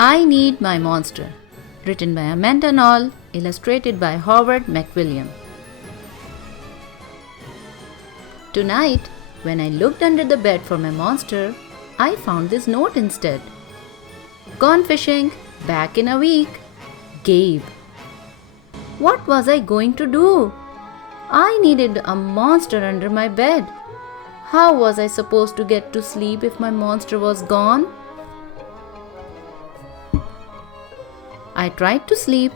I Need My Monster, written by Amanda Noll, illustrated by McWilliam. Tonight, when I looked under the bed for my monster, I found this note instead. Gone fishing, back in a week. Gabe. What was I going to do? I needed a monster under my bed. How was I supposed to get to sleep if my monster was gone? I tried to sleep,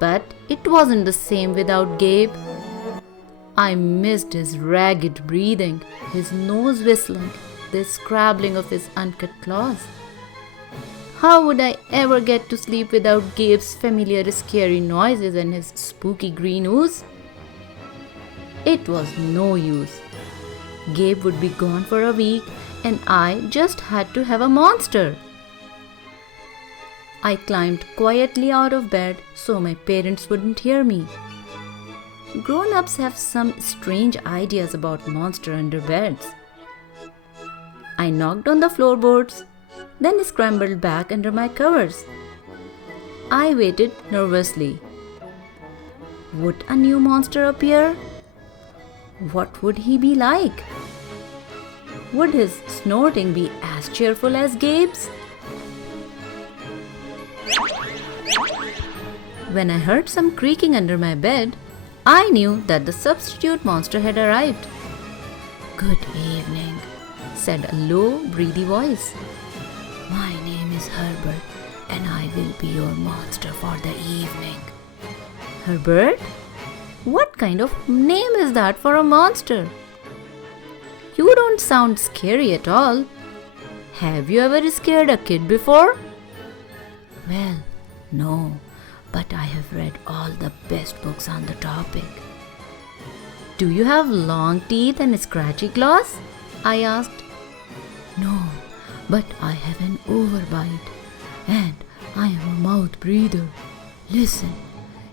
but it wasn't the same without Gabe. I missed his ragged breathing, his nose whistling, the scrabbling of his uncut claws. How would I ever get to sleep without Gabe's familiar scary noises and his spooky green ooze? It was no use. Gabe would be gone for a week and I just had to have a monster. I climbed quietly out of bed so my parents wouldn't hear me. Grown-ups have some strange ideas about monster under beds. I knocked on the floorboards, then scrambled back under my covers. I waited nervously. Would a new monster appear? What would he be like? Would his snorting be as cheerful as Gabe's? When I heard some creaking under my bed, I knew that the substitute monster had arrived. "Good evening," said a low, breathy voice. "My name is Herbert and I will be your monster for the evening." Herbert? What kind of name is that for a monster? You don't sound scary at all. Have you ever scared a kid before? Well, no, but I have read all the best books on the topic. Do you have long teeth and scratchy claws? I asked. No, but I have an overbite and I am a mouth breather. Listen.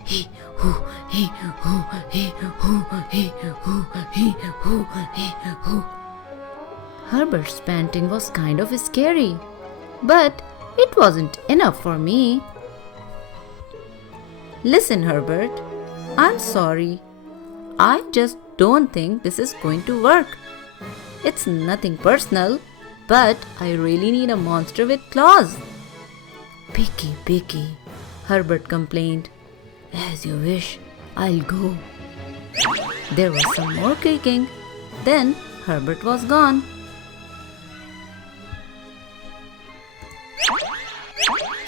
He hoo, he hoo, he hoo, he hoo, he hoo, he hoo. Herbert's panting was kind of scary, but it wasn't enough for me. Listen, Herbert, I'm sorry. I just don't think this is going to work. It's nothing personal, but I really need a monster with claws. Picky, Herbert complained. As you wish, I'll go. There was some more creaking. Then Herbert was gone.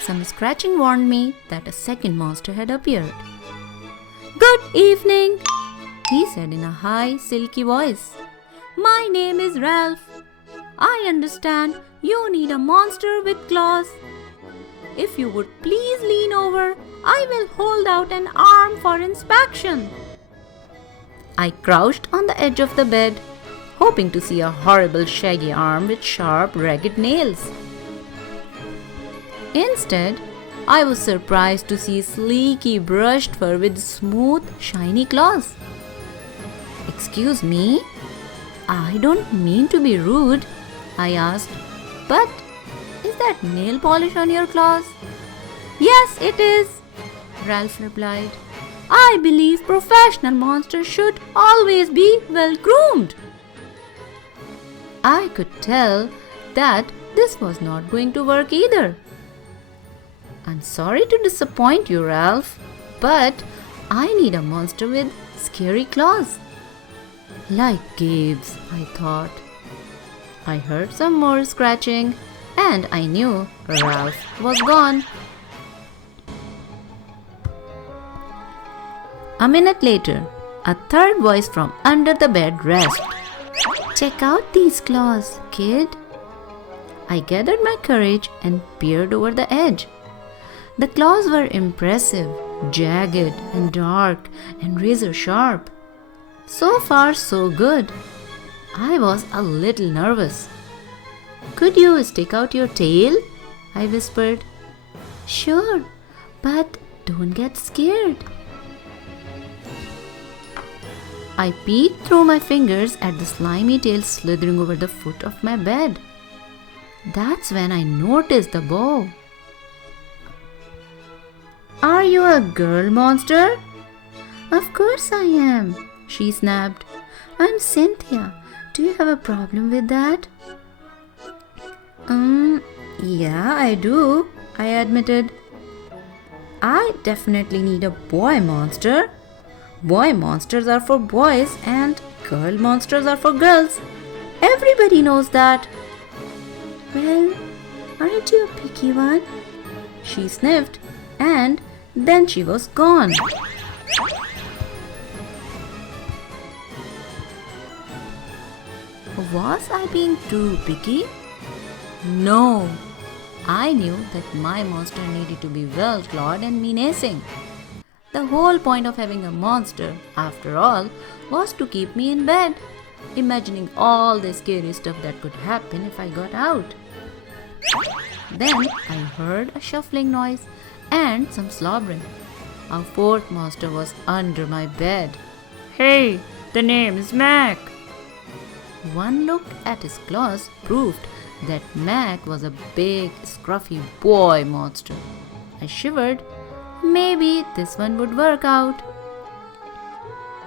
Some scratching warned me that a second monster had appeared. "Good evening," he said in a high, silky voice. "My name is Ralph. I understand you need a monster with claws. If you would please lean over, I will hold out an arm for inspection." I crouched on the edge of the bed, hoping to see a horrible shaggy arm with sharp, ragged nails. Instead, I was surprised to see sleeky brushed fur with smooth, shiny claws. "Excuse me? I don't mean to be rude," I asked, "but is that nail polish on your claws?" "Yes, it is," Ralph replied. "I believe professional monsters should always be well groomed." I could tell that this was not going to work either. "I'm sorry to disappoint you, Ralph, but I need a monster with scary claws." Like Gabe's, I thought. I heard some more scratching and I knew Ralph was gone. A minute later, a third voice from under the bed rasped, "Check out these claws, kid." I gathered my courage and peered over the edge. The claws were impressive, jagged and dark and razor sharp. So far, so good. I was a little nervous. "Could you stick out your tail?" I whispered. "Sure, but don't get scared." I peeked through my fingers at the slimy tail slithering over the foot of my bed. That's when I noticed the bow. Are you a girl monster? Of course I am, she snapped. I'm Cynthia. Do you have a problem with that? Yeah, I do, I admitted. I definitely need a boy monster. Boy monsters are for boys and girl monsters are for girls. Everybody knows that. Well, aren't you a picky one? She sniffed and then she was gone. Was I being too picky? No. I knew that my monster needed to be well-clawed and menacing. The whole point of having a monster, after all, was to keep me in bed, imagining all the scary stuff that could happen if I got out. Then I heard a shuffling noise and some slobbering. Our fourth monster was under my bed. Hey, the name is Mac. One look at his claws proved that Mac was a big, scruffy boy monster. I shivered. Maybe this one would work out.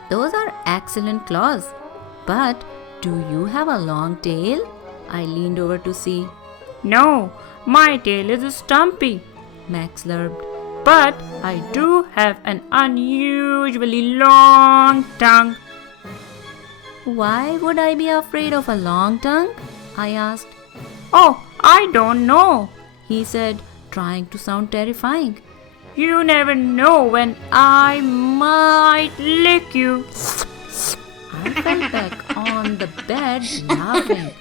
Those are excellent claws. But do you have a long tail? I leaned over to see. No, my tail is stumpy, Mac slurped. but I do have an unusually long tongue. Why would I be afraid of a long tongue? I asked. Oh, I don't know. He said, trying to sound terrifying. You never know when I might lick you. I fell back on the bed laughing.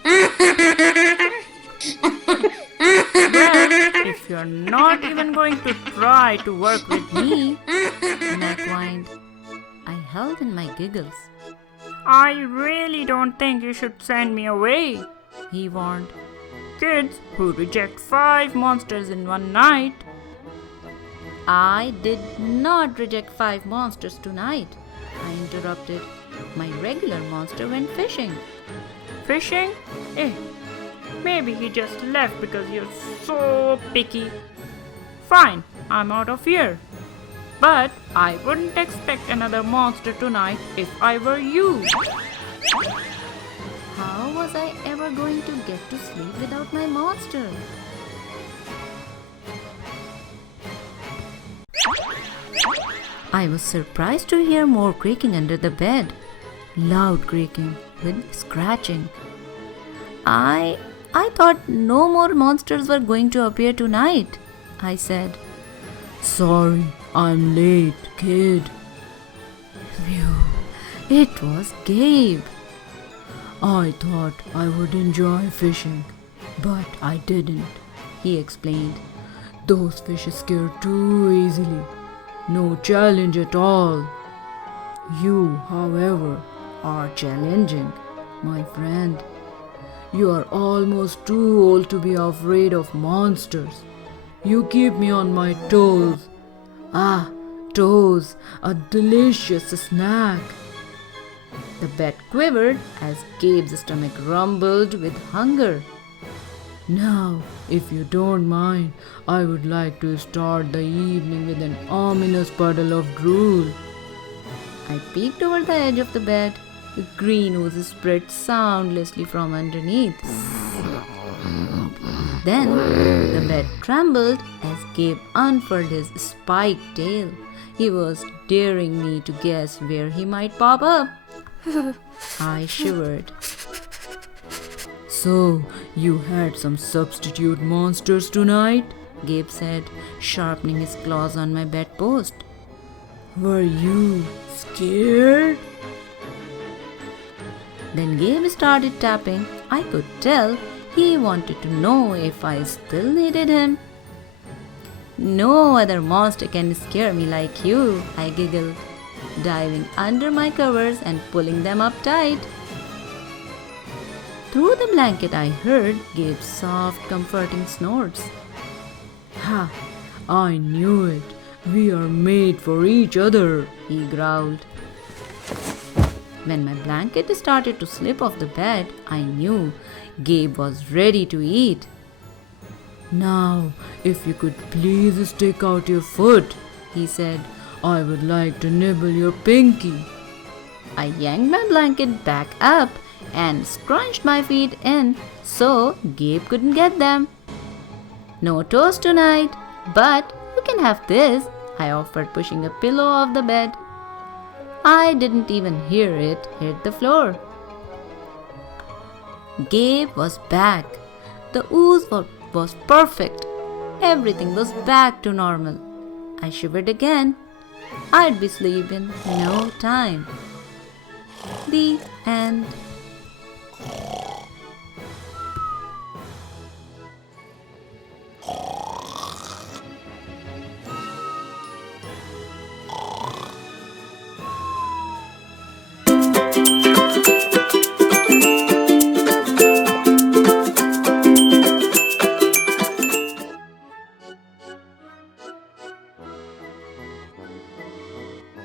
Well, if you're not even going to try to work with me, Mac whined. I held in my giggles. I really don't think you should send me away. He warned. Kids who reject 5 monsters in one night. I did not reject 5 monsters tonight, I interrupted. My regular monster went fishing. Fishing? Maybe he just left because you're so picky. Fine, I'm out of here. But I wouldn't expect another monster tonight if I were you. How was I ever going to get to sleep without my monster? I was surprised to hear more creaking under the bed. Loud creaking with scratching. I thought no more monsters were going to appear tonight, I said. Sorry, I'm late, kid. Phew, it was Gabe. I thought I would enjoy fishing, but I didn't, he explained. Those fish scare too easily. No challenge at all. You, however, are challenging, my friend. You are almost too old to be afraid of monsters. You keep me on my toes. Ah, toes, a delicious snack. The bed quivered as Gabe's stomach rumbled with hunger. Now, if you don't mind, I would like to start the evening with an ominous puddle of drool. I peeked over the edge of the bed. The green ooze spread soundlessly from underneath. Then the bed trembled as Gabe unfurled his spiked tail. He was daring me to guess where he might pop up. I shivered. So, you had some substitute monsters tonight? Gabe said, sharpening his claws on my bedpost. Were you scared? Then Gabe started tapping. I could tell he wanted to know if I still needed him. No other monster can scare me like you, I giggled, diving under my covers and pulling them up tight. Through the blanket I heard Gabe's soft, comforting snorts. Ha! I knew it. We are made for each other, he growled. When my blanket started to slip off the bed, I knew Gabe was ready to eat. Now, if you could please stick out your foot, he said. "I would like to nibble your pinky." I yanked my blanket back up and scrunched my feet in so Gabe couldn't get them. "No toast tonight, but you can have this," I offered, pushing a pillow off the bed. I didn't even hear it hit the floor. Gabe was back. The ooze was perfect. Everything was back to normal. I shivered again. I'd be asleep in no time. The end.